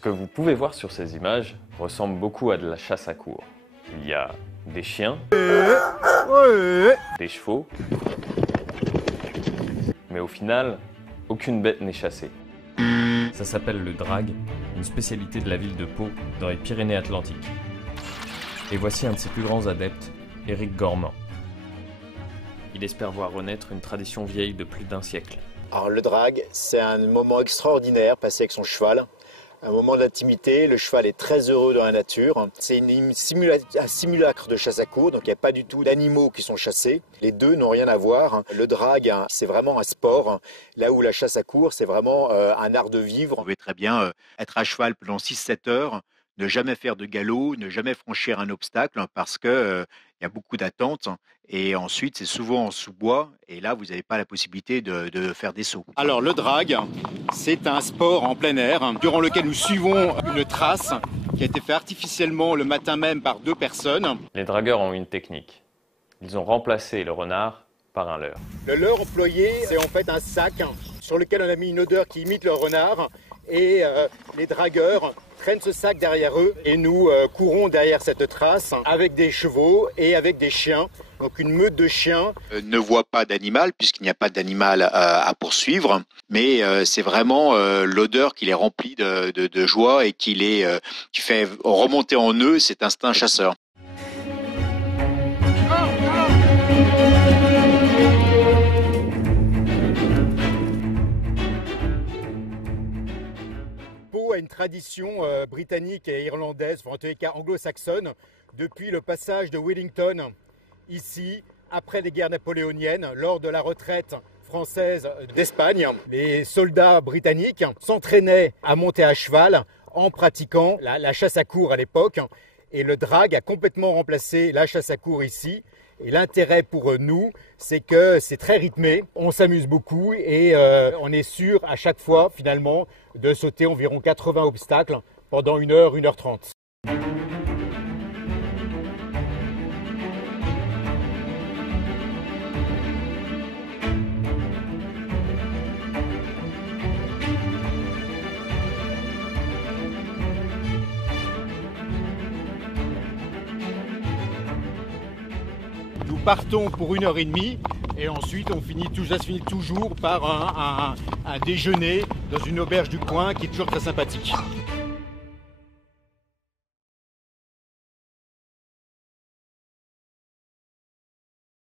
Ce que vous pouvez voir sur ces images ressemble beaucoup à de la chasse à courre. Il y a des chiens, des chevaux, mais au final, aucune bête n'est chassée. Ça s'appelle le drag, une spécialité de la ville de Pau, dans les Pyrénées-Atlantiques. Et voici un de ses plus grands adeptes, Éric Gormand. Il espère voir renaître une tradition vieille de plus d'un siècle. Alors le drag, c'est un moment extraordinaire passé avec son cheval. Un moment d'intimité, le cheval est très heureux dans la nature. C'est un simulacre de chasse à courre, donc il n'y a pas du tout d'animaux qui sont chassés. Les deux n'ont rien à voir. Le drag, c'est vraiment un sport, là où la chasse à courre, c'est vraiment un art de vivre. Vous pouvez très bien être à cheval pendant 6-7 heures, ne jamais faire de galop, ne jamais franchir un obstacle parce que il y a beaucoup d'attentes et ensuite c'est souvent en sous-bois et là vous n'avez pas la possibilité de faire des sauts. Alors le drag, c'est un sport en plein air durant lequel nous suivons une trace qui a été faite artificiellement le matin même par 2 personnes. Les dragueurs ont une technique. Ils ont remplacé le renard par un leurre. Le leurre employé, c'est en fait un sac sur lequel on a mis une odeur qui imite le renard et les dragueurs traînent ce sac derrière eux et nous courons derrière cette trace avec des chevaux et avec des chiens, donc une meute de chiens. Ne voit pas d'animal puisqu'il n'y a pas d'animal à poursuivre, mais c'est vraiment l'odeur qui les remplit de joie et qui fait remonter en eux cet instinct chasseur. Pau a une tradition britannique et irlandaise, enfin en tous les cas anglo-saxonne, depuis le passage de Wellington, ici, après les guerres napoléoniennes, lors de la retraite française d'Espagne. Les soldats britanniques s'entraînaient à monter à cheval en pratiquant la chasse à courre à l'époque. Et le drag a complètement remplacé la chasse à courre ici. Et l'intérêt pour nous, c'est que c'est très rythmé, on s'amuse beaucoup et on est sûr à chaque fois finalement de sauter environ 80 obstacles pendant 1 heure, 1h30. Nous partons pour 1h30 et ensuite ça se finit toujours par un déjeuner dans une auberge du coin qui est toujours très sympathique.